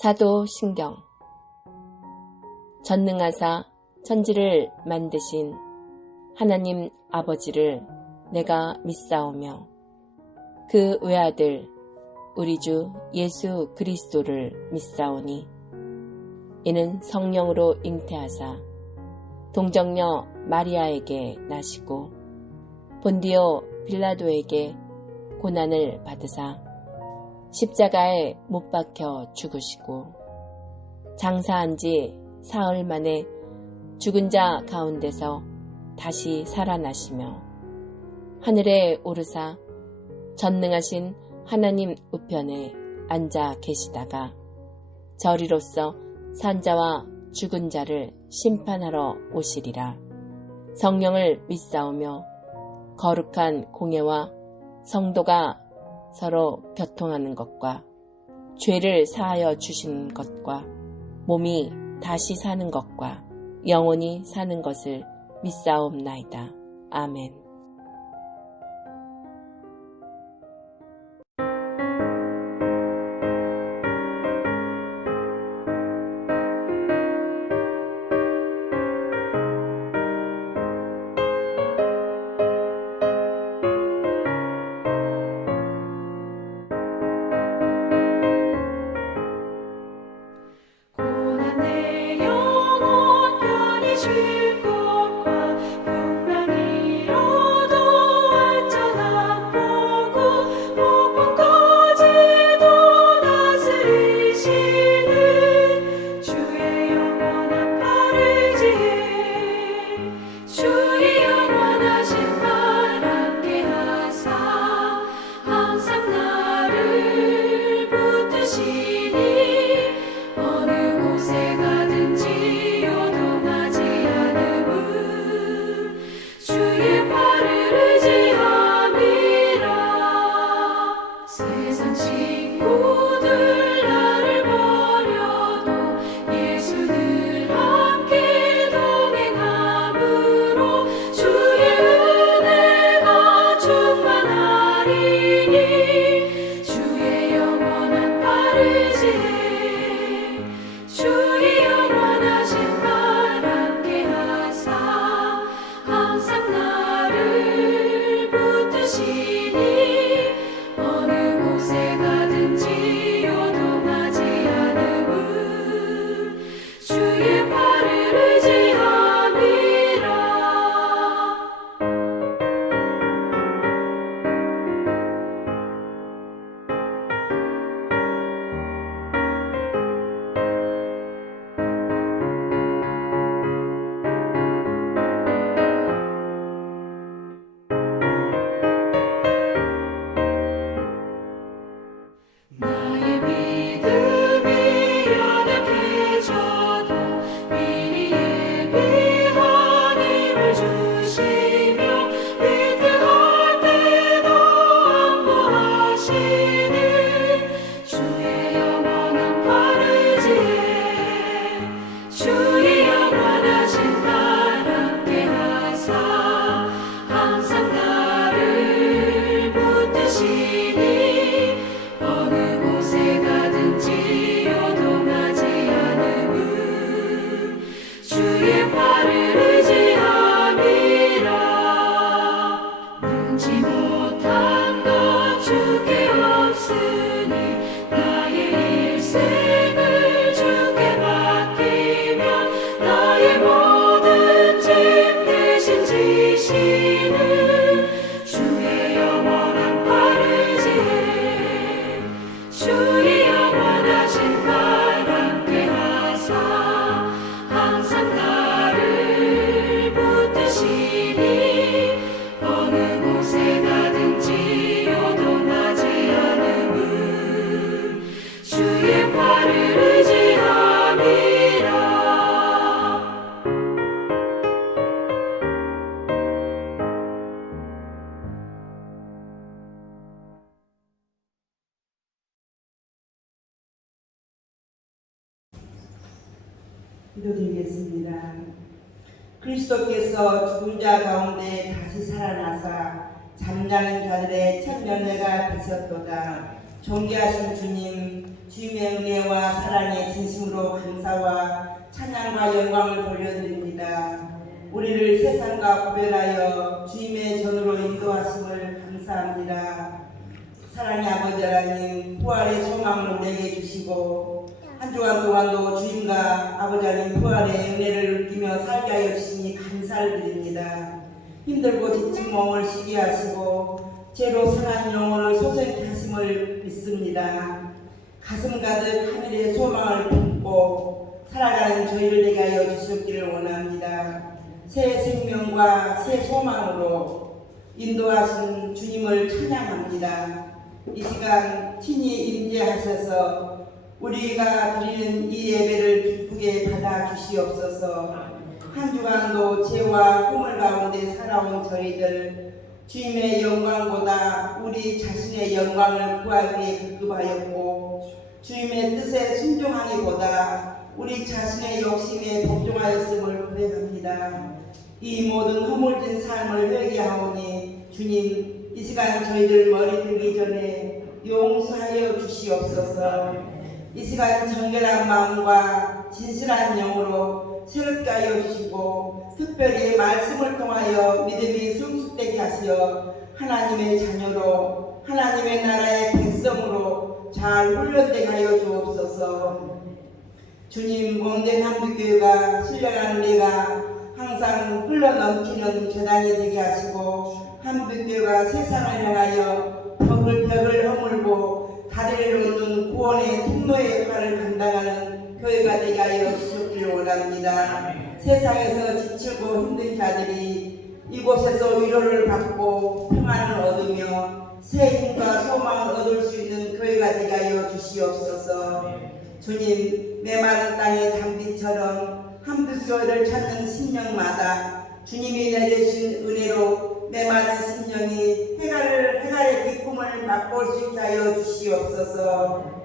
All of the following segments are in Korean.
사도신경. 전능하사 천지를 만드신 하나님 아버지를 내가 믿사오며 그 외아들 우리 주 예수 그리스도를 믿사오니 이는 성령으로 잉태하사 동정녀 마리아에게 나시고 본디오 빌라도에게 고난을 받으사 십자가에 못 박혀 죽으시고 장사한 지 사흘 만에 죽은 자 가운데서 다시 살아나시며 하늘에 오르사 전능하신 하나님 우편에 앉아 계시다가 저리로서 산자와 죽은 자를 심판하러 오시리라. 성령을 믿사오며 거룩한 공예와 성도가 서로 교통하는 것과 죄를 사하여 주신 것과 몸이 다시 사는 것과 영원히 사는 것을 믿사옵나이다. 아멘. 기도드리겠습니다. 그리스도께서 죽은 자 가운데 다시 살아나사 잠자는 자들의 첫 열매가 되셨도다. 존귀하신 주님, 주님의 은혜와 사랑에 진심으로 감사와 찬양과 영광을 돌려드립니다. 우리를 세상과 구별하여 주님의 전으로 인도하심을 감사합니다. 사랑의 아버지 하나님, 부활의 소망을 우리에게 주시고 한 주간 동안도 주님과 아버지 하나님 부활의 은혜를 느끼며 살게 하여 주시니 감사를 드립니다. 힘들고 지친 몸을 쉬게 하시고 죄로 상한 영혼을 소생케 하심을 믿습니다. 가슴 가득 하늘의 소망을 품고 살아가는 저희를 되게 하여 주셨기를 원합니다. 새 생명과 새 소망으로 인도하신 주님을 찬양합니다. 이 시간 친히 임재하셔서 우리가 드리는 이 예배를 기쁘게 받아 주시옵소서. 한 주간도 죄와 꿈을 가운데 살아온 저희들 주님의 영광보다 우리 자신의 영광을 구하기에 급급하였고 주님의 뜻에 순종하기보다 우리 자신의 욕심에 복종하였음을 고백합니다. 이 모든 허물진 삶을 회개하오니 주님 이 시간 저희들 머리 들기 전에 용서하여 주시옵소서. 이 시간 정결한 마음과 진실한 영으로 새롭게 하여 주시고 특별히 말씀을 통하여 믿음이 성숙되게 하시어 하나님의 자녀로 하나님의 나라의 백성으로 잘 훈련되게 하여 주옵소서. 주님, 몸된 한빛교회가 신령한 은혜가 항상 흘러넘치는 재단이 되게 하시고 한빛교회가 세상을 향하여 벽을 허물고 다리를 놓는 구원의 통로의 역할을 감당하는 교회가 되게 하여 주시기를 원합니다. 세상에서 지치고 힘든 자들이 이곳에서 위로를 받고 평안을 얻으며 새 힘과 소망을 얻을 수 있는 교회가 되게 하여 주시옵소서. 주님, 메마른 땅의 단비처럼 한빛교회를 찾는 심령마다 주님이 내주신 은혜로 메마른 심령이 해갈의 기쁨을 맛볼 수 있게 하여 주시옵소서.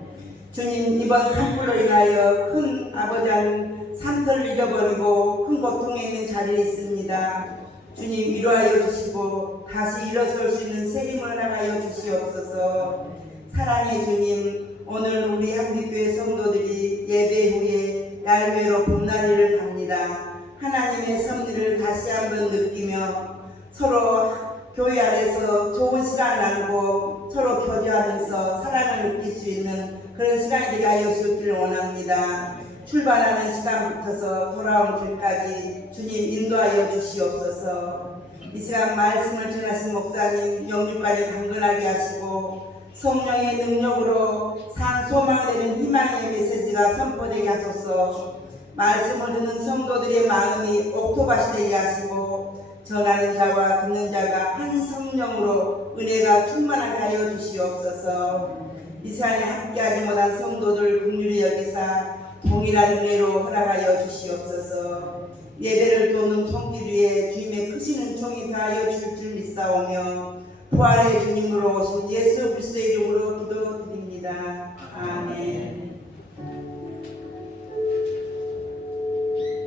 주님, 이번 산불로 인하여 큰 아버지 한 산터를 잃어버리고 큰 고통에 있는 자리에 있습니다. 주님, 위로하여 주시고 다시 일어설 수 있는 새 힘을 허락하여 주시옵소서. 사랑의 주님, 오늘 우리 한빛교회 성도들이 예배 후에 날외로 봄날이를 갑니다. 하나님의 섭리를 다시 한번 느끼며 서로 교회 안에서 좋은 시간을 나누고 서로 교제하면서 사랑을 느낄 수 있는 그런 시간이 되게 하여 주시기를 원합니다. 출발하는 시간부터서 돌아온 길까지 주님 인도하여 주시옵소서. 이 시간 말씀을 전하신 목사님 영육간에 강건하게 하시고 성령의 능력으로 산 소망 되는 희망의 메시지가 선포되게 하소서. 말씀을 듣는 성도들의 마음이 옥토밭이 되게 하시고 전하는 자와 듣는 자가 한 성령으로 은혜가 충만하게 하여 주시옵소서. 이 시간에 함께하지 못한 성도들 긍휼히 여기사 동일한 은혜로 허락하여 주시옵소서. 예배를 돕는 손길 위에 주님의 크신 은총이 다하여 줄 줄 믿사오며 부활의 주님으로 오신 예수 그리스도의 이름으로 기도드립니다. 아멘.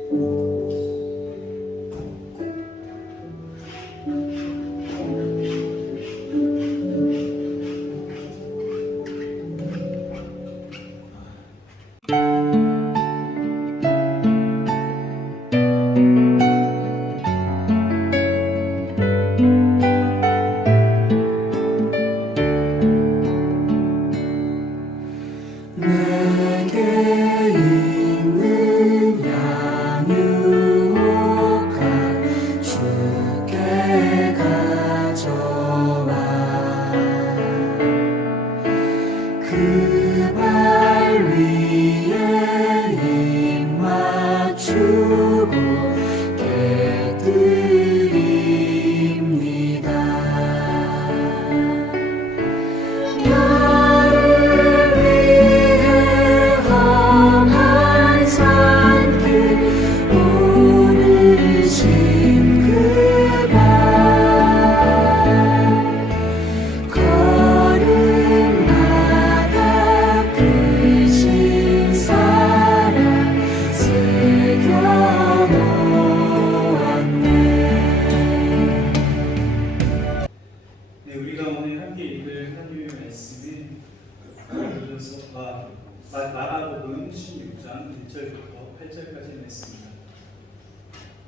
그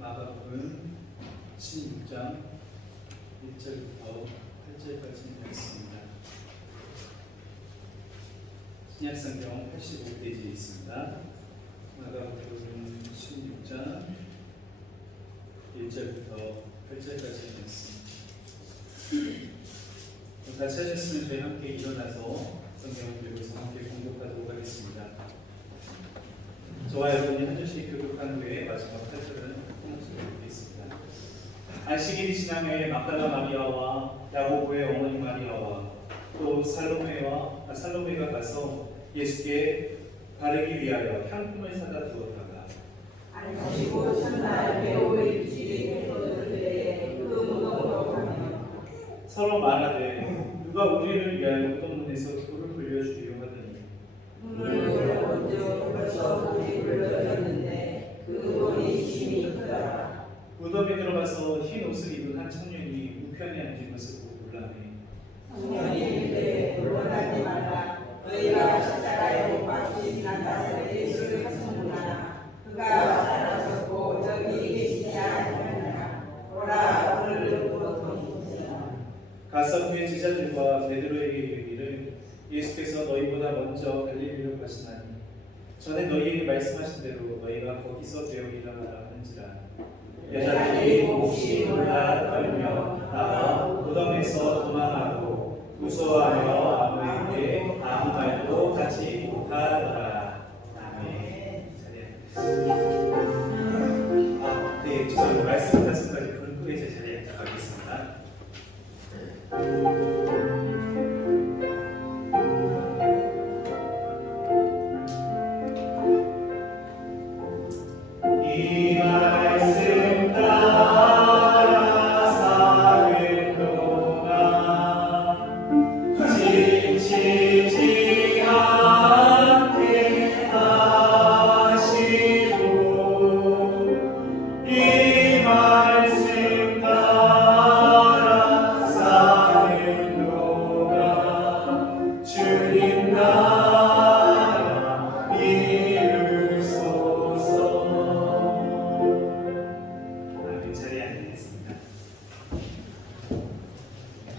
마가복음 16장 1절부터 8절까지 있습니다. 신약성경 85페이지에 있습니다. 마가복음 16장 1절부터 8절까지 있습니다. 다 찾으셨으면 저희 함께 일어나서 성경을 들고서 함께 공독하도록 하겠습니다. 저와 여러분이 한 절씩 교독한 후에 마지막 8절은 통독을 드리겠습니다. 안식일이 지난 후에 막달라 마리아와 야고보의 어머니 마리아와 또 살로메가 가서 예수께 바르기 위하여 향품을 사다 두었다가 안식고 첫날 배우일지 해돋을 그 무덤으로 가며 서로 말하되 누가 우리를 위하여 무덤문에서 돌을 불려주리요 하더니 문을 열어본즉 벌써 불이 불려졌는데 그 문이 심히 크더라. 무덤에 들어가서 흰 옷을 입은 한 청년이 우편에 앉은 것을 보고 놀라매 청년이 이르되 물러나지 말라. 너희가 십자가에 못 박히신 나사렛 예수를 찾는구나. 그가 살아섰고 저기 계시지 아니하니라. 오라 오늘 부르짖으라. 가서 그의 제자들과 베드로에게 이르기를 예수께서 너희보다 먼저 갈릴리로 가시나니 전에 너희에게 말씀하신 대로 너희가 거기서 배우리라 하는지라. 여자들이 혹시 몰라 떨며 나와 무덤에서 도망하고 무서워하며 아무에게 아무 말도 하지 못하더라. 아멘. 네, 죄송합니다. 말씀 말씀까지 불 끄게 제 자리에 가겠습니다. 이 말씀 따라 사는 동안 지치지 않게 하시고 이 말씀 따라 사는 동안 주님 나라 이루소서. 자리에 앉겠습니다.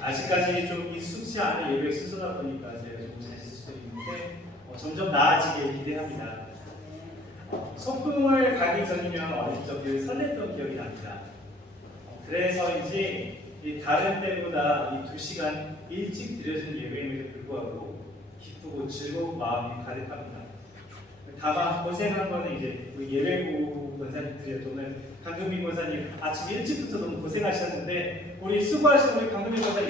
아직까지 좀 익숙지 않은 예배 순서다 보니까 제가 좀 자실 수도 있는데 점점 나아지길 기대합니다. 소풍을 가기 전이면 어릴 적 늘 설렜던 기억이 납니다. 그래서인지 다른 때보다 이 2시간 일찍 드려진 예배임에도 불구하고 기쁘고 즐거운 마음이 가득합니다. 다만 고생한 거는 이제 예배부 권사님들이요, 또는 강금민 권사님 아침 일찍부터 너무 고생하셨는데 우리 수고하신 우리 강금민 권사님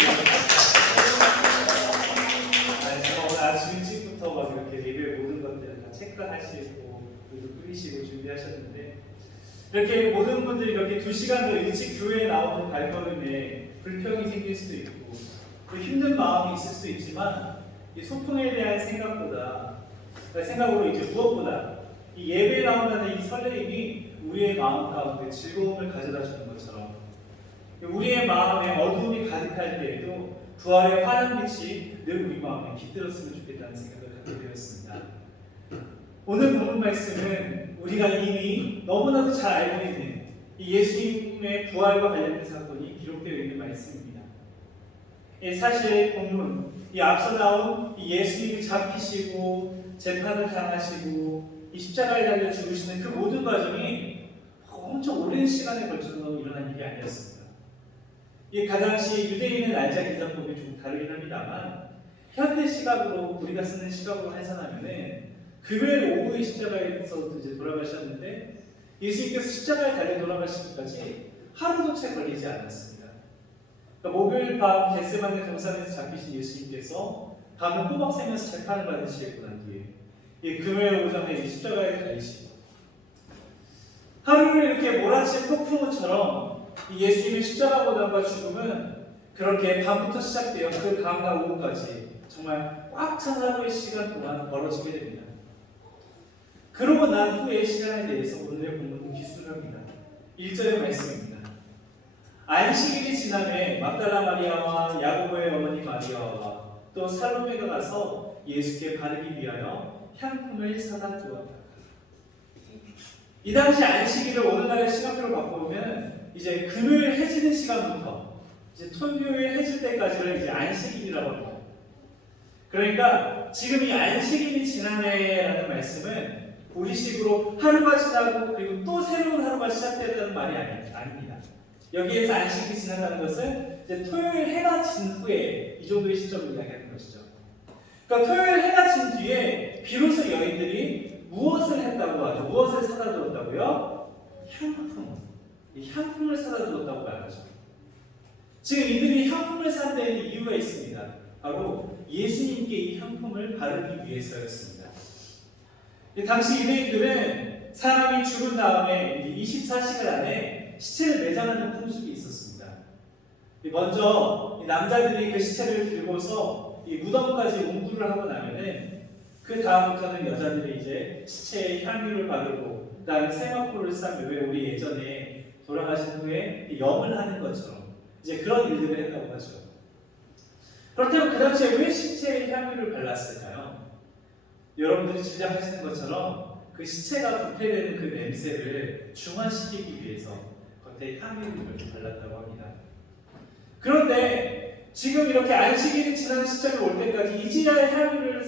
아침 일찍부터 막 이렇게 예배 모든 것들을 다 체크하시고 그리고 끓이시고 준비하셨는데 이렇게 모든 분들이 이렇게 2시간 더 일찍 교회에 나오는 발걸음에 불평이 생길 수도 있고 힘든 마음이 있을 수도 있지만 이 소풍에 대한 생각으로 이제 무엇보다 이 예배에 나온다는 이 설레임이 우리의 마음 가운데 즐거움을 가져다 주는 것처럼 우리의 마음에 어두움이 가득할 때에도 부활의 환한 빛이 늘 우리 마음에 깃들었으면 좋겠다는 생각을 갖게 되었습니다. 오늘 본문 말씀은 우리가 이미 너무나도 잘 알고 있는 이 예수님의 부활과 관련된 사건이 기록되어 있는 말씀입니다. 사실 본문, 이 앞서 나온 이 예수님이 잡히시고 재판을 당하시고 이 십자가에 달려 죽으시는 그 모든 과정이 엄청 오랜 시간에 걸쳐서 일어난 일이 아니었습니다. 그 당시 유대인의 날짜 계산법이 좀 다르긴 합니다만 현대 시각으로 우리가 쓰는 시각으로 환산하면은 금요일 오후에 십자가에서 이제 돌아가셨는데 예수님께서 십자가에 달려 돌아가시기까지 하루도 채 걸리지 않았습니다. 그러니까 목요일 밤 겟세마네 동산에서 잡히신 예수님께서 밤을 꼬박 새면서 재판을 받으시고 난 뒤에 금요일 오전에 십자가에 달리시고 하루를 이렇게 몰아친 폭풍우처럼 예수님의 십자가 고난과 죽음은 그렇게 밤부터 시작되어 그 다음날 오후까지 정말 꽉 찬 하루의 시간 동안 벌어지게 됩니다. 그러고 난 후의 시간에 대해서 오늘의 본문은 기술합니다. 1절의 말씀입니다. 안식일이 지남에 막달라 마리아와 야고보의 어머니 마리아와 또 살로메가 가서 예수께 바르기 위하여 향품을 사다 두었다. 이 당시 안식일을 오늘날의 시간표로 바꿔보면 이제 금요일 해지는 시간부터 이제 토요일 해질 때까지를 이제 안식일이라고 합니다. 그러니까 지금 이 안식일이 지나네라는 말씀은 우리식으로 하루가 지나고 그리고 또 새로운 하루가 시작됐다는 말이 아닙니다. 여기에서 안식일이 지난다는 것은 이제 토요일 해가 진 후에 이 정도의 시점을 이야기하는 것이죠. 그러니까 토요일 해가 진 뒤에 비로소 여인들이 무엇을 했다고 하죠? 무엇을 사다 주었다고요? 향품. 이 향품을 사다 주었다고 말하죠. 지금 이들이 향품을 산 데에는 이유가 있습니다. 바로 예수님께 이 향품을 바르기 위해서였습니다. 당시 유대인들은 사람이 죽은 다음에 24시간 안에 시체를 매장하는 풍습이 있었습니다. 먼저 남자들이 그 시체를 들고서 이 무덤까지 운구를 하고 나면은 그 다음부터는 여자들이 이제 시체에 향유를 바르고 그다음에 세마포를 싸면 왜 우리 예전에 돌아가신 후에 염을 하는 것처럼 이제 그런 일들을 했다고 하죠. 그렇다면 그 당시에 왜 시체에 향유를 발랐을까요? 여러분들이 짐작하시는 것처럼 그 시체가 부패되는 그 냄새를 중화시키기 위해서 겉에 향유를 발랐다고 합니다. 그런데 지금 이렇게 안식일이 지나는 시점이 올 때까지 이지야의 향품을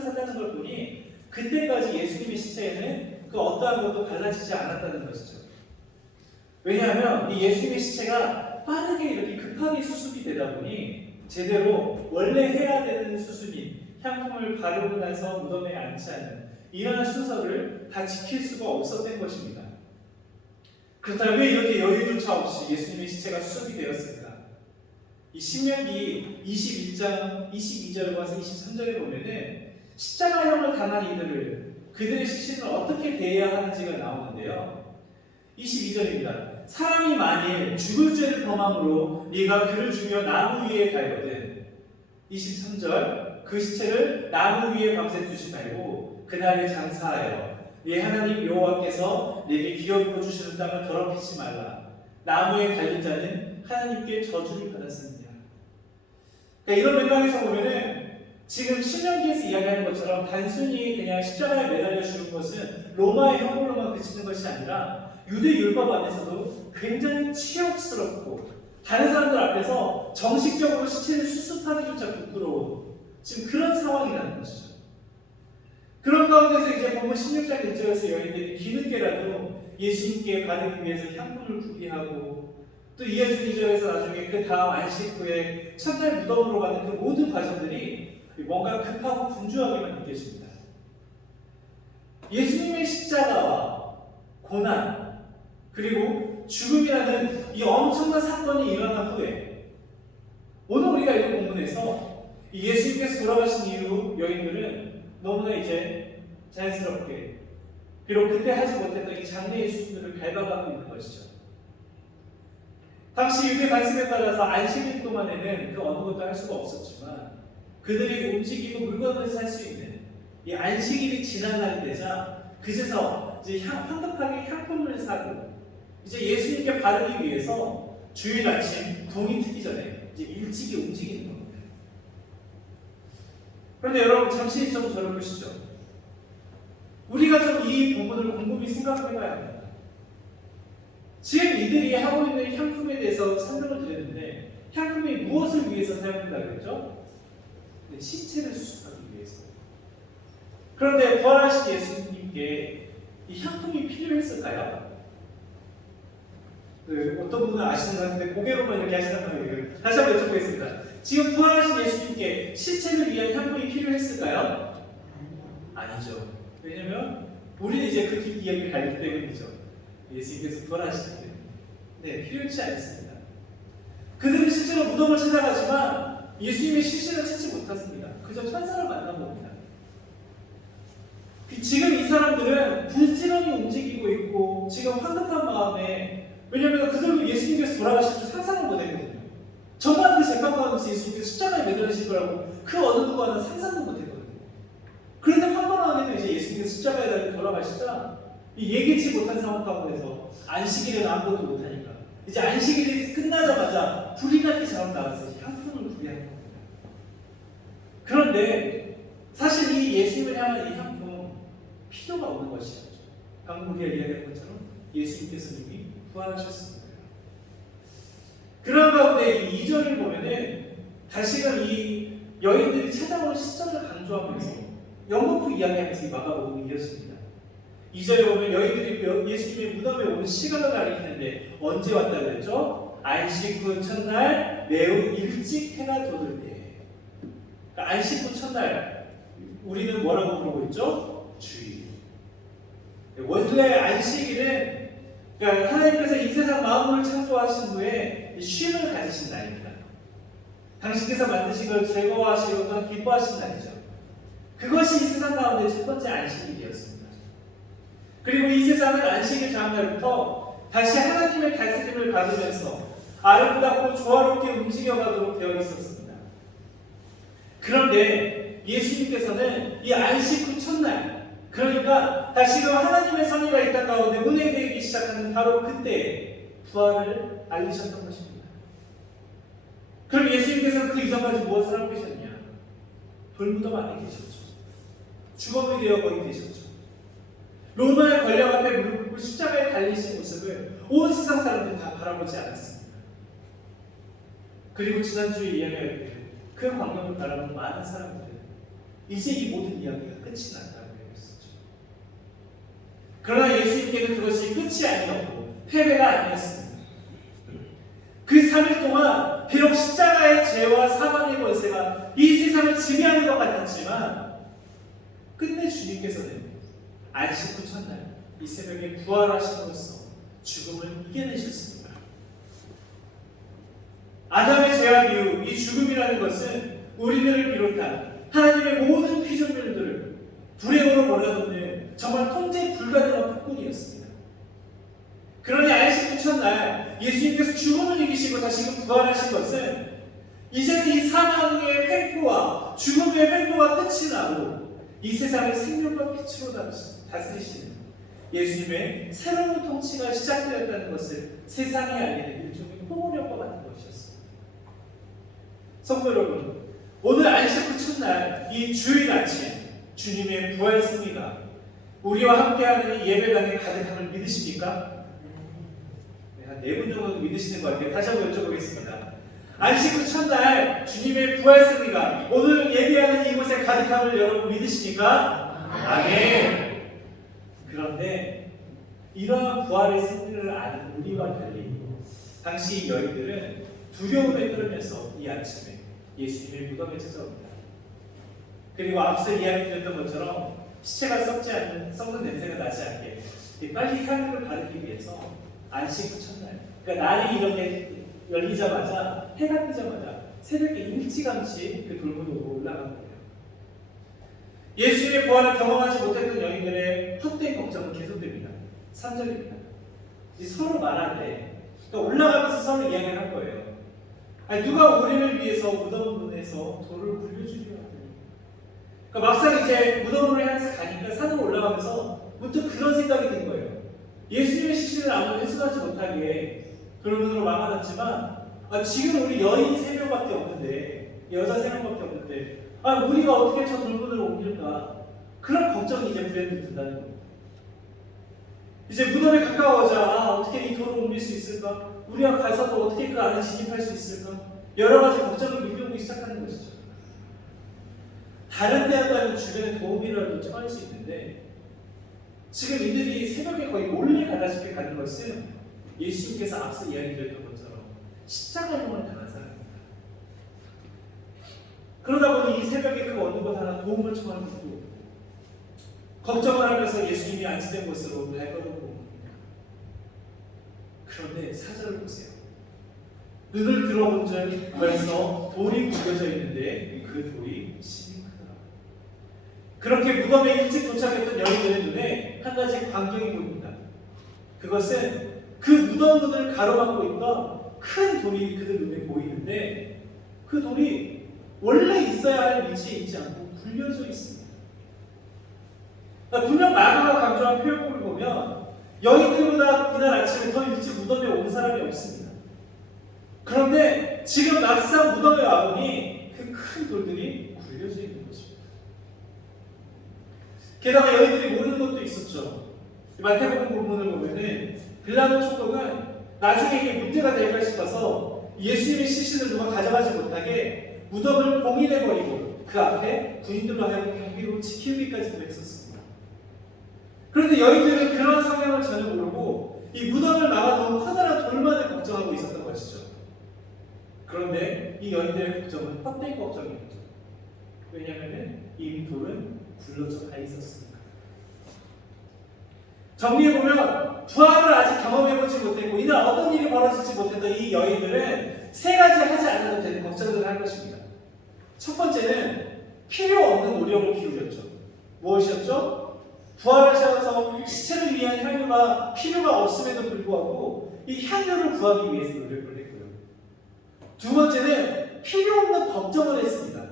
산다는 걸 보니 그때까지 예수님의 시체에는 그 어떠한 것도 발라지지 않았다는 것이죠. 왜냐하면 이 예수님의 시체가 빠르게 이렇게 급하게 수습이 되다 보니 제대로 원래 해야 되는 수순인 향품을 바르고 나서 무덤에 앉지 않는 이러한 순서를 다 지킬 수가 없었던 것입니다. 그렇다면 왜 이렇게 여유조차 없이 예수님의 시체가 수습이 되었을까? 이 신명기 21장 22절과 23절에 보면은 십자가형을 당한 이들을 그들의 시신을 어떻게 대해야 하는지가 나오는데요. 22절입니다. 사람이 만일 죽을 죄를 범함으로 네가 그를 죽여 나무 위에 달거든. 23절 그 시체를 나무 위에 밤새 두지 말고 그날에 장사하여 네 하나님 여호와께서 네게 기업으로 주시는 땅을 더럽히지 말라. 나무에 달린 자는 하나님께 저주를 받았습니다. 그러니까 이런 맥락에서 보면은 지금 신명기에서 이야기하는 것처럼 단순히 그냥 십자가에 매달려 죽은 것은 로마의 형벌로만 그치는 것이 아니라 유대 율법 안에서도 굉장히 치욕스럽고 다른 사람들 앞에서 정식적으로 시체를 수습하기조차 부끄러운 지금 그런 상황이라는 것이죠. 그런 가운데서 이제 보면 16장 1절에서 여인들이 뒤늦게라도 예수님께 바르기 위해서 향품을 구비하고 또 이어진 2절에서 나중에 그 다음 안식 후에 첫날 무덤으로 가는 그 모든 과정들이 뭔가 급하고 분주하게만 느껴집니다. 예수님의 십자가와 고난 그리고 죽음이라는 이 엄청난 사건이 일어난 후에 오늘 우리가 읽은 본문에서 예수님께서 돌아가신 이후 여인들은 너무나 이제 자연스럽게 비록 그때 하지 못했던 이 장례의 수순을 밟아가고 있는 것이죠. 당시 유대 관습에 따라서 안식일 동안에는 그 어느 것도 할 수가 없었지만 그들이 움직이고 물건을 살 수 있는 이 안식일이 지난 날이 되자 그제서 이제 황급하게 향품을 사고 이제 예수님께 바르기 위해서 주일 아침 동이 트기 전에 이제 일찍이 움직이는 겁니다. 그런데 여러분 잠시 좀 저를 보시죠. 우리가 좀 이 본문을 곰곰이 생각해봐야 합니다. 지금 이들이 하고 있는 향품에 대해서 설명을 드렸는데 향품이 무엇을 위해서 사용된다고 그랬죠? 시체를 수습하기 위해서. 그런데 부활하신 예수님께 이 향품이 필요했을까요? 어떤 분은 아시는 것 같은데 고개로만 이렇게 하시단 말이에요. 다시 한번 여쭤보겠습니다. 지금 부활하신 예수님께 시체를 위한 향품이 필요했을까요? 아니죠. 왜냐면 우리는 이제 그 뒷 이야기를 알기 때문이죠. 예수님께서 부활하시기 때문에. 네, 필요치 않습니다. 그들은 실제로 무덤을 찾아가지만 예수님의 시신을 찾지 못했습니다. 그저 천사를 만나봅니다. 지금 이 사람들은 불지런히 움직이고 있고 지금 황급한 마음에 왜냐하면 그들도 예수님께서 돌아가실 줄 상상을 못했거든요. 정말 그 재판 가운데서 예수님께서 십자가에 매달리실 거라고 그 어느 누구와는 상상도 못했거든요. 그런데 한번만에도 이제 예수님께서 십자가에 달려 돌아가시자 이 예기치 못한 상황 가운데서 안식일에는 아무것도 못하니까 이제 안식일이 끝나자마자 불이 나기 전에 나가서 향품을 구비하는 겁니다. 그런데 사실 이 예수님을 향한 이 향품 필요가 없는 것이었죠. 방금 우리가 이야기한 것처럼 예수님께서 이미 부활하셨습니다. 그런 가운데 이 2절을 보면은 다시금 이 여인들이 찾아오는 시점을 강조하면서 연거푸 이야기하면서 이 마가복음이 이어집니다. 2절에 보면 여인들이 예수님의 무덤에 온 시간을 가리키는데 언제 왔다고 했죠? 안식 후 첫날 매우 일찍 해가 돋을 때. 그러니까 안식 후 첫날 우리는 뭐라고 부르고 있죠? 주일. 원래 안식일은 그러니까 하나님께서 이 세상 만물을 창조하신 후에 쉼을 가지신 날입니다. 당신께서 만드신 걸 즐거워하시고 또 기뻐하신 날이죠. 그것이 이 세상 가운데 첫 번째 안식일이었습니다. 그리고 이 세상은 안식일 다음 날부터 다시 하나님의 다스림을 받으면서 아름답고 조화롭게 움직여가도록 되어 있었습니다. 그런데 예수님께서는 이 안식 후 첫날, 그러니까 다시금 하나님의 섭리가 이 땅 가운데 운행되기 시작하는 바로 그때 부활을 알리셨던 것입니다. 그럼 예수님께서는 그 이전까지 무엇을 하고 계셨냐? 돌무덤 안에 계셨죠. 주검이 되어 거기 계셨죠. 로마의 권력 앞에 무릎 꿇고 십자가에 달리신 모습을 온 세상 사람들이 다 바라보지 않았습니다. 그리고 지난주에 이야기할 때 그 광경을 바라본 많은 사람들은 이제 이 모든 이야기가 끝이 났다고 했었죠. 그러나 예수님께는 그것이 끝이 아니었고 패배가 아니었습니다. 그 3일 동안 비록 십자가의 죄와 사망의 권세가 이 세상을 지배하는 것 같았지만 끝내 주님께서는 안식 후 첫날 이 새벽에 부활하심으로써 죽음을 이겨내셨습니다. 아담의 죄악 이후 이 죽음이라는 것은 우리들을 비롯한 하나님의 모든 피조물들을 불행으로 몰아넣는 정말 통제 불가능한 폭군이었습니다. 그러니 안식 후 첫날 예수님께서 죽음을 이기시고 다시금 부활하신 것은 이제는 이 사망의 횡포와 죽음의 횡포가 끝이 나고 이 세상을 생명과 빛으로 다스리시는 예수님의 새로운 통치가 시작되었다는 것을 세상에 알리는 일종의 포문력과 같은 것이었습니다. 성도 여러분, 오늘 안식 후 첫날 이 주일 아침 주님의 부활 승리가 우리와 함께하는 이 예배당의 가득함을 믿으십니까? 네, 한 4분 정도 믿으시는 것 같아요. 다시 한번 여쭤보겠습니다. 안식 후 첫날 주님의 부활 승리가 오늘 예배하는 이곳에 가득함을 여러분 믿으십니까? 아멘. 그런데 이러한 부활의 승리를 아는 우리와 달리 당시 여인들은 두려움에 떨면서 이 아침에 예수님의 무덤에 찾아옵니다. 그리고 앞서 이야기드렸던 것처럼 시체가 썩는 냄새가 나지 않게 빨리 향유를 바르기 위해서 안식 후 첫날, 그러니까 날이 이렇게 열리자마자 해가 뜨자마자 새벽에 일찌감치 그 돌무덤으로 올라간 거예요. 예수님의 부활을 경험하지 못했던 여인들의 헛된 걱정은 계속됩니다. 3절입니다. 서로 말하되 그러니까 올라가면서 서로 이야기를 한 거예요. 아니, 누가 우리를 위해서 무덤 문에서 돌을 굴려주려 하더니. 그러니까 막상 이제 무덤으로 향해서 가니까 산으로 올라가면서 문득 그런 생각이 든 거예요. 예수님의 시신을 아무도 회수하지 못하게 돌문으로 막아놨지만 지금 우리 여인 3명밖에 없는데, 여자 3명밖에 없는데 우리가 어떻게 저 돌문으로 옮길까? 그런 걱정이 이제 불현듯 든다는 겁니다. 이제 무덤에 가까워져 어떻게 이 돌을 옮길 수 있을까? 우리가 가서도 어떻게 그 안에 진입할 수 있을까? 여러 가지 걱정을 밀려오기 시작하는 것이죠. 다른 데보다는 주변에 도움이라도 청할 수 있는데 지금 이들이 새벽에 거의 몰래 가다시피 가는 것은 예수님께서 앞서 이야기드렸던 것처럼 십자가형을 당한 사람입니다. 그러다 보니 이 새벽에 그 어느 것 하나 도움을 청할 것도 없고 걱정을 하면서 예수님이 안치된 곳으로 발걸음을 봅니다. 그런데 4절을 보세요. 눈을 들어본 줄 벌써 돌이 구겨져 있는데 그 돌이 심히 크더라. 그렇게 무덤에 일찍 도착했던 여인들의 눈에 한 가지 광경이 보입니다. 그것은 그 무덤 문을 가로막고 있던 큰 돌이 그들 눈에 보이는데 그 돌이 원래 있어야 할 위치에 있지 않고 굴려져 있습니다. 분명 마가가 강조한 표현법을 보면 여인들보다 그날 아침에 더 일찍 무덤에 온 사람이 없습니다. 그런데 지금 막상 무덤에 와보니 그 큰 돌들이 굴려져 있는 것입니다. 게다가 여인들이 모르는 것도 있었죠. 마태복음 본문을 보면은 빌라도 총독은 나중에 이게 문제가 될까 싶어서 예수님의 시신을 누가 가져가지 못하게 무덤을 봉인해버리고 그 앞에 군인들로 하여금 경비로 지키기까지도 했었습니다. 그런데 여인들은 그런 성향을 전혀 모르고 이 무덤을 막아놓은 커다란 돌만을 걱정하고 있었던 것이죠. 그런데 이 여인들의 걱정은 헛된 걱정이었죠. 왜냐하면 이미 돌은 굴러져 가 있었습니다. 정리해보면 부활을 아직 경험해보지 못했고 이날 어떤 일이 벌어질지 못했던 이 여인들은 세 가지 하지 않아도 되는 걱정들을 할 것입니다. 첫 번째는 필요 없는 노력을 기울였죠. 무엇이었죠? 부활하셔서 시체를 위한 향유가 필요가 없음에도 불구하고 이 향유를 구하기 위해서 노력을 했고요. 두 번째는 필요 없는 걱정을 했습니다.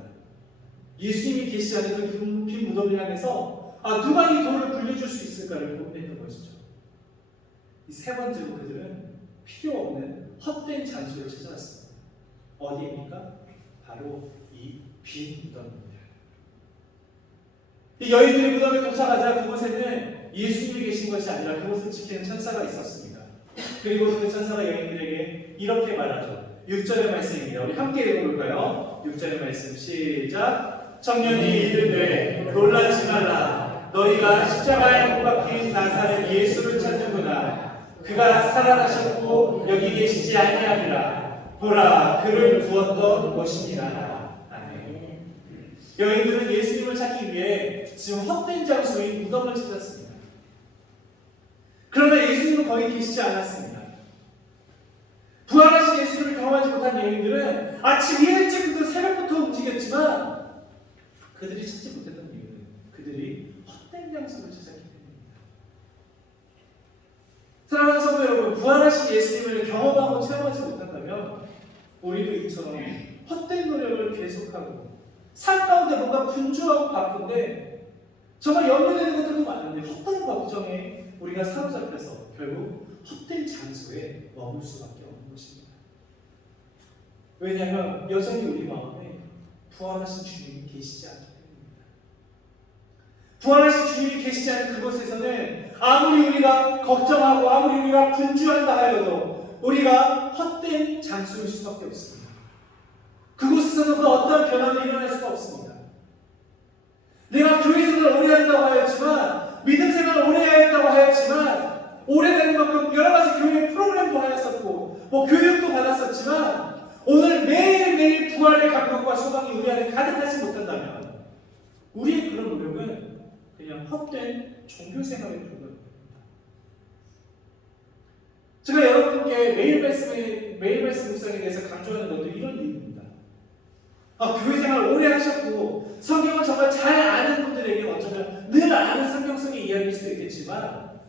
예수님이 계시지 않은 그 빈 무덤을 향해서 누가 이 돌을 굴려줄 수 있을까를 고민했던 것이죠. 이 세 번째로 그들은 필요 없는 헛된 장소를 찾아왔습니다. 어디입니까? 바로 이 빈 무덤입니다. 이 여인들이 무덤에 도착하자 그곳에는 예수님이 계신 것이 아니라 그곳을 지키는 천사가 있었습니다. 그리고 그 천사가 여인들에게 이렇게 말하죠. 6절의 말씀입니다. 우리 함께 읽어볼까요? 6절의 말씀 시작. 청년이 이르되 놀라지 말라. 너희가 십자가에 못 박힌 나사렛 예수를 찾는구나. 그가 살아나셨고 여기 계시지 아니하리라. 보라 그를 두었던 것이니라. 아멘. 여인들은 예수님을 찾기 위해 지금 헛된 장소인 무덤을 찾았습니다. 그러나 예수님은 거기 계시지 않았습니다. 부활하신 예수를 경험하지 못한 여인들은 아침 일찍부터 새벽부터 움직였지만 그들이 찾지 못했던 이유는 그들이 헛된 장소를 찾았기 때문입니다. 사랑하는 성도 여러분, 부활하신 예수님을 경험하고 체험하지 못한다면 우리도 이처럼 헛된 노력을 계속하고 삶 가운데 뭔가 분주하고 바쁜데 정말 염려되는 것들도 많은데 헛된 걱정에 우리가 사로잡혀서 결국 헛된 장소에 머물 수밖에 없는 것입니다. 왜냐하면 여전히 우리 마음에 부활하신 주님이 계시지 않기 때문입니다. 부활하신 주님이 계시지 않은 그곳에서는 아무리 우리가 걱정하고 아무리 우리가 분주한다 하여도 우리가 헛된 장소일 수밖에 없습니다. 그곳에서는 그 어떤 변화도 일어날 수가 없습니다. 내가 교회 생활을 오래 한다고 하였지만 믿음 생활을 오래 하였다고 하였지만 오래되는 만큼 여러 가지 교회 프로그램도 하였었고 교육도 받았었지만 오늘 매일매일 부활의 감격과 소망이 우리 안에 가득하지 못한다면 우리의 그런 노력은 그냥 헛된 종교생활에 불과합니다. 제가 여러분께 매일 말씀 묵상에 대해서 강조하는 것도 이런 이유입니다. 교회 생활 오래 하셨고 성경을 정말 잘 아는 분들에게 어쩌면 늘 아는 성경성의 이야기일 수도 있겠지만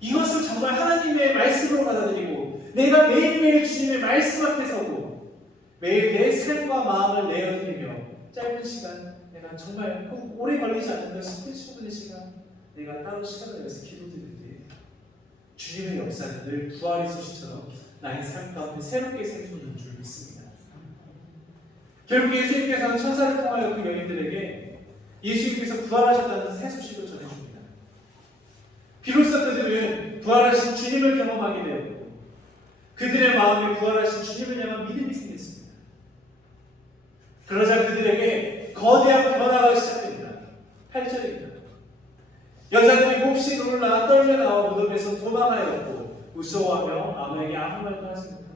이것을 정말 하나님의 말씀으로 받아들이고 내가 매일매일 주님의 말씀 앞에 서고 매일 내 삶과 마음을 내어드리며 짧은 시간 내가 정말 오래 걸리지 않는다 싶은 10분의 시간 내가 따로 시간을 내서 기도드릴 때 주님의 역사는 늘 부활의 소식처럼 나의 삶 가운데 새롭게 생기는 줄 믿습니다. 결국 예수님께서는 천사를 통하여 그 여인들에게 예수님께서 부활하셨다는 새 소식을 전해줍니다. 비로소 그들은 부활하신 주님을 경험하게 되었고 그들의 마음에 부활하신 주님을 향한 믿음이 생겼습니다. 그러자 그들에게 거대한 변화가 시작됩니다. 8절입니다. 여자들이 몹시 놀라 떨며 나와 무덤에서 도망하였고 무서워하며 아무에게 아무 말도 하지 못합니다.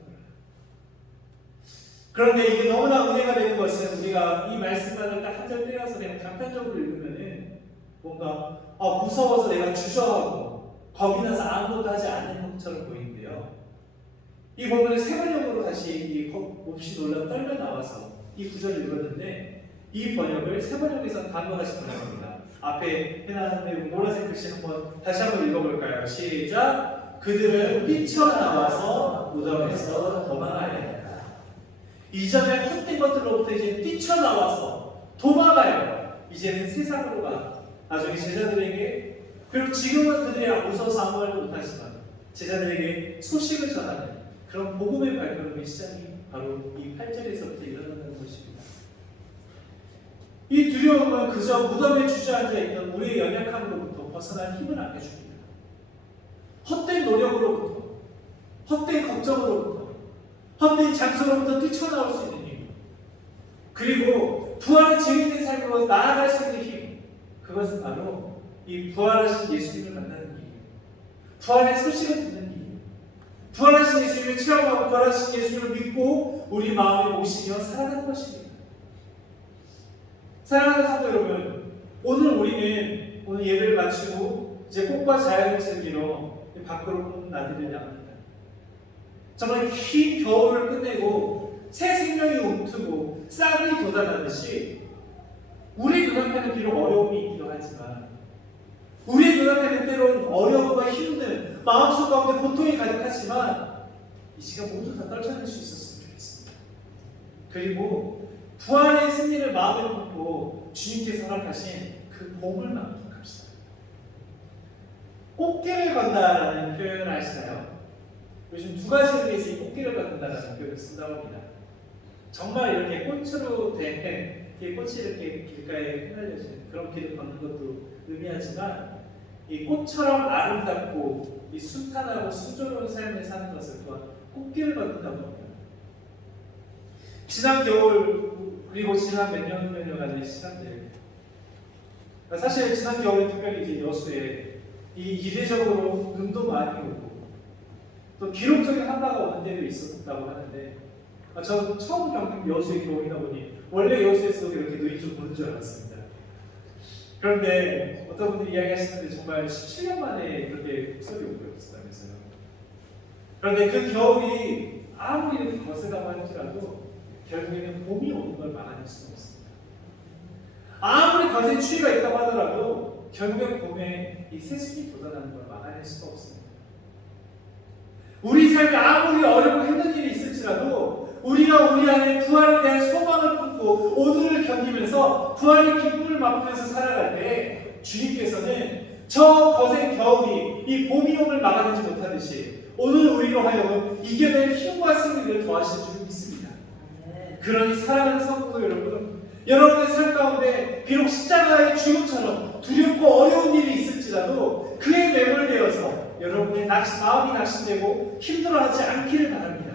그런데 이게 너무나 은혜가 되는 것은 우리가 이 말씀만을 딱 한 절 떼어서 그냥 단편적으로 읽으면은 뭔가 무서워서 내가 주저하고 겁이 나서 아무것도 하지 않는 것처럼 보이는데요. 이 부분을 세 번역으로 다시 몹시 놀라 떨며 나와서 이 구절을 읽었는데 이 번역을 세 번역에서는 다음과 같이 번역합니다. 앞에 해놨는데 노란색 글씨 다시 한번 읽어볼까요? 시작! 그들은 뛰쳐나와서 무덤에서 도망하였다. 이전에 헛된 것들로부터 이제 뛰쳐나와서 도망가요. 이제는 세상으로 가. 나중에 제자들에게 그리고 지금은 그들이 무서워서 아무 말도 못하지만 제자들에게 소식을 전하는 그런 복음의 발걸음의 시작이 바로 이 8절에서부터 일어나는 것입니다. 이 두려움은 그저 무덤에 주저앉아 있던 우리의 연약함으로부터 벗어날 힘을 안 해줍니다. 헛된 노력으로부터, 헛된 걱정으로부터, 헛된 장소로부터 뛰쳐나올 수 있는 힘, 그리고 부활의 증인된 삶으로 나아갈 수 있는 힘, 그것은 바로 이 부활하신 예수님을 만나는 일, 부활의 소식을 듣는 일, 부활하신 예수님을 체험하고 부활하신 예수님을 믿고 우리 마음에 모시며 살아가는 것입니다. 사랑하는 성도 여러분, 오늘 예배를 마치고 이제 꽃과 자연을 즐기러 밖으로 나들이를 합니다. 정말 긴 겨울을 끝내고 새 생명이 움트고 싹이 돋아나듯이 우리 눈앞에는 비록 어려움이 있기도 하지만 우리 눈앞에는 때로는 어려움과 힘든 마음속 가운데 고통이 가득하지만 이 시간 모두 다 떨쳐낼 수 있었으면 좋겠습니다. 그리고 부활의 승리를 마음에 품고 주님께서 허락하신 그 복을 만끽합시다. 꽃길을 건다라는 표현을 아시나요? 요즘 두 가지 의미에서 이 꽃길을 걷는다라는 표현을 쓴다고 합니다. 정말 이렇게 꽃으로 된 꽃이 이렇게 길가에 흩날려지는 그런 길을 걷는 것도 의미하지만 이 꽃처럼 아름답고 이 순탄하고 순조로운 삶을 사는 것을 또한 꽃길을 걷는다고 합니다. 지난 겨울 그리고 지난 몇 년간의 시간들, 사실 지난 겨울에 특별히 이제 여수에 이 이례적으로 눈도 많이 오고 또 기록적인 한파가 오는 때도 있었다고 하는데 저 처음 겪는 여수의 겨울이다 보니 원래 여수에서도 이렇게 눈이 좀 오는 줄 알았습니다. 그런데 어떤 분들이 이야기하시는데 정말 17년 만에 이렇게 흑설이 오고 있었다면서요. 그런데 그 겨울이 아무리 이렇게 거세다고 할지라도 결국에는 봄이 오는 걸 막아낼 수는 없습니다. 아무리 거센 추위가 있다고 하더라도 결국엔 봄에 이 새순이 돋아나는 걸 막아낼 수가 없습니다. 우리 삶에 아무리 어렵고 힘든 일이 있을지라도 우리가 우리 안에 부활에 대한 소망을 품고 오늘을 견디면서 부활의 기쁨을 맛보면서 살아갈 때 주님께서는 저 거센 겨울이 이 봄이 오늘 막아내지 못하듯이 오늘 우리로 하여금 이겨낼 힘과 승리를 더하실 줄 믿습니다. 그러니 사랑하는 성도 여러분, 여러분의 삶 가운데 비록 십자가의 죽음처럼 두렵고 어려운 일이 있을지라도 그에 매몰되어서 여러분의 마음이 낙심되고 힘들어하지 않기를 바랍니다.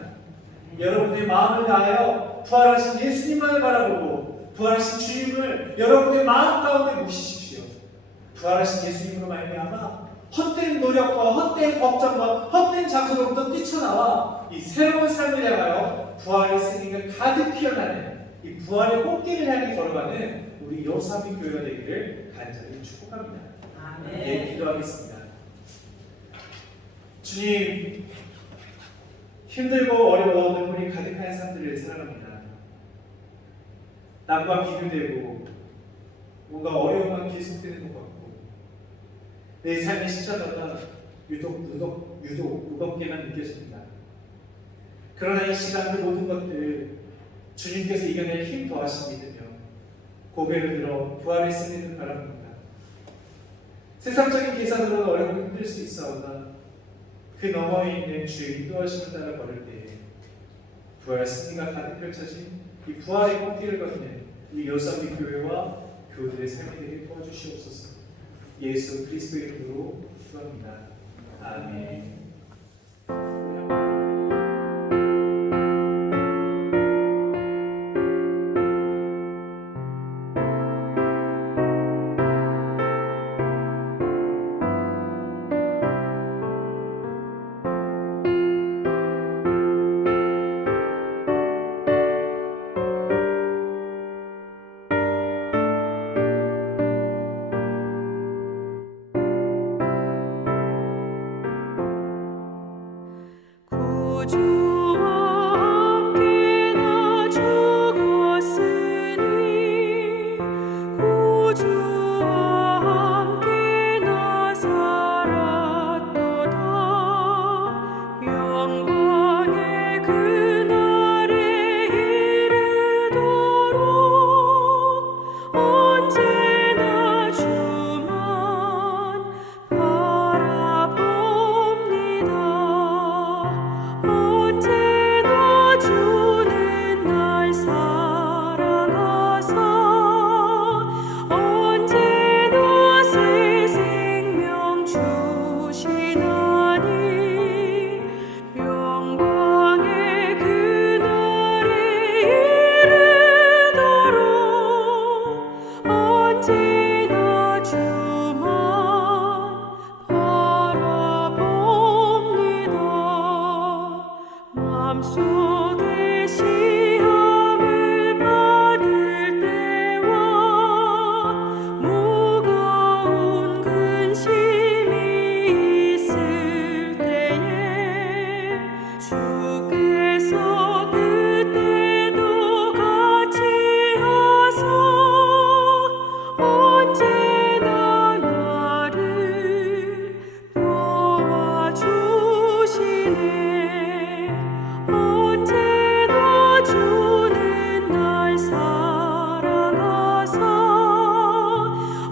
여러분의 마음을 다하여 부활하신 예수님만을 바라보고 부활하신 주님을 여러분의 마음 가운데 모시십시오. 부활하신 예수님으로 말미암아 헛된 노력과 헛된 걱정과 헛된 장소로부터 뛰쳐나와 이 새로운 삶을 향하여 부활의 승리가 가득 피어나는 이 부활의 꽃길을 향해 걸어가는 우리 여수한빛 교회가 되기를 간절히 축복합니다. 예, 기도하겠습니다. 주님, 힘들고 어려워 눈물이 가득한 삶들을 살아갑니다. 남과 비교되고 뭔가 어려움만 계속되는 것 같고 내 삶의 시차가 유독 무겁게만 느껴집니다. 그러나 이 시간 그 모든 것들을 주님께서 이겨낼 힘 더하신 믿으며 고개를 들어 부활의 승리를 바랍니다. 세상적인 계산으로는 어렵고 힘들 수 있사오나 그 너머에 있는 주의 인도하심을 따라 걸을 때에 부활 승리가 가득 펼쳐진 이 부활의 꽃길을 걷는 이 여수한빛 교회와 교우들의 삶이 되게 도와주시옵소서. 예수 그리스도 이름으로 기도합니다. 아멘. 언제나 마음속에 시험을 받을 때와 무거운 근심이 있을 때에 주께서 그때도 같이 하사 언제나 나를 도와주시네. 언제나 주는 날 사랑하사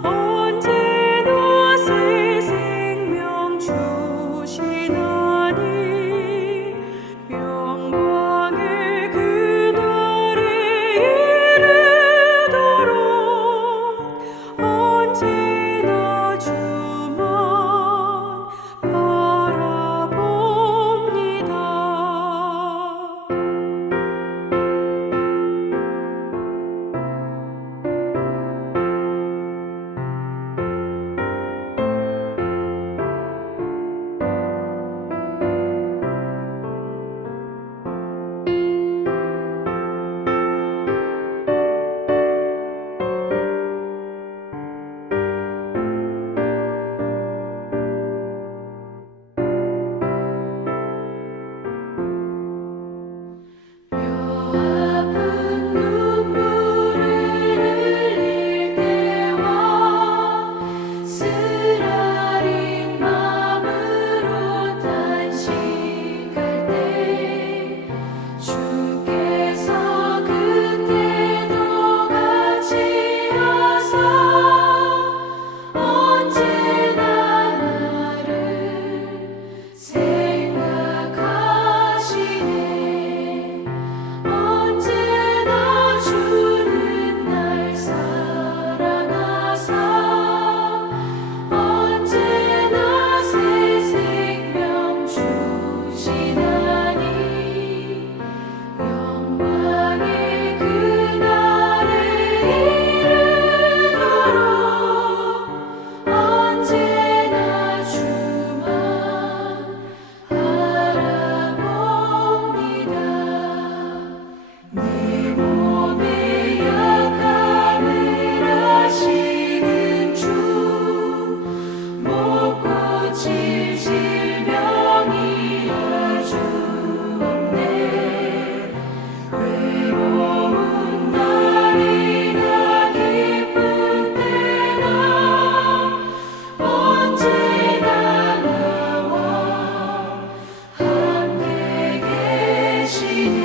언제나 새 생명 주시나니 영광의 그날에 이르도록 언제나 주만 바라봅니다. 뼈아픈 눈물을 흘릴 때와 쓰라린 마음으로 탄식할 때 주께서 그때도 같이 하사 언제나 나를 생각하시네. 언제나 주는 날 사랑하사 언제나 새 생명 주시나니 영광의 그날에 이르도록 언제나 주만 바라봅니다. 내 몸의 약함을 아시는 주 못 고칠 질병이 아주 없네. 괴로운 날이나 기쁜 때나 언제나 나와 함께 계시네.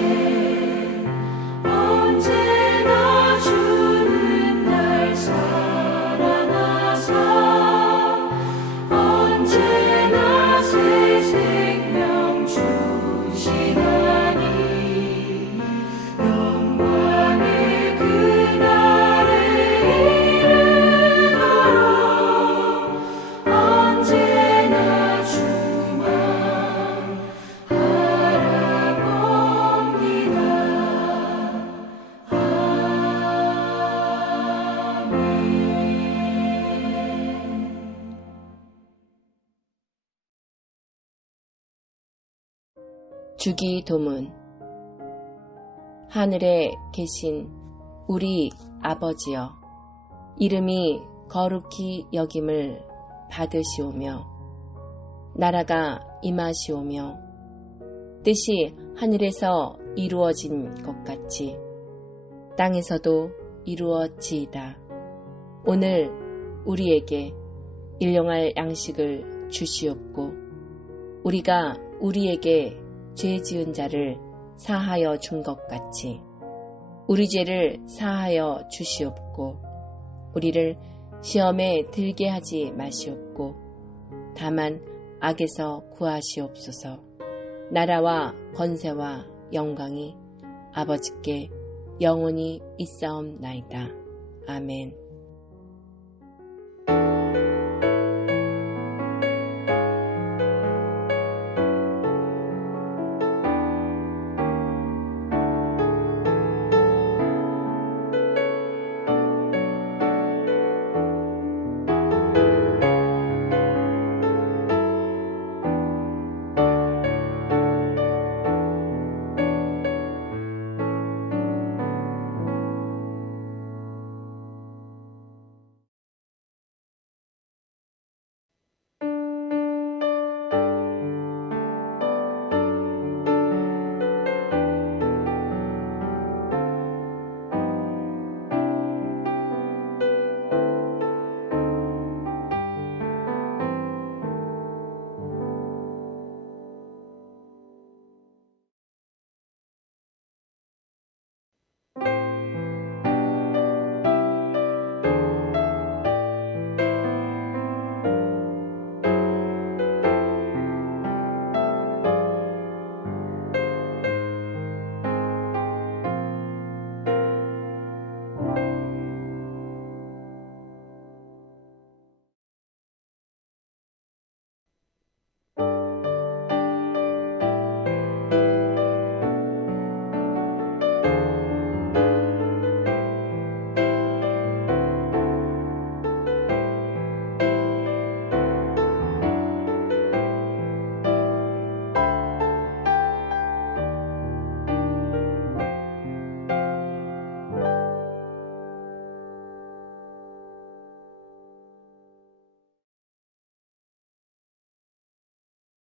언제나 주는 날 사랑하사 언제나 새 생명 주시나니 영광의 그날에 이르도록 언제나 주만 바라봅니다. 주기도문. 하늘에 계신 우리 아버지여, 이름이 거룩히 여김을 받으시오며 나라가 임하시오며 뜻이 하늘에서 이루어진 것 같이 땅에서도 이루어지이다. 오늘 우리에게 일용할 양식을 주시옵고 우리가 우리에게 죄 지은 자를 사하여 준 것 같이 우리 죄를 사하여 주시옵고 우리를 시험에 들게 하지 마시옵고 다만 악에서 구하시옵소서. 나라와 권세와 영광이 아버지께 영원히 있사옵나이다. 아멘.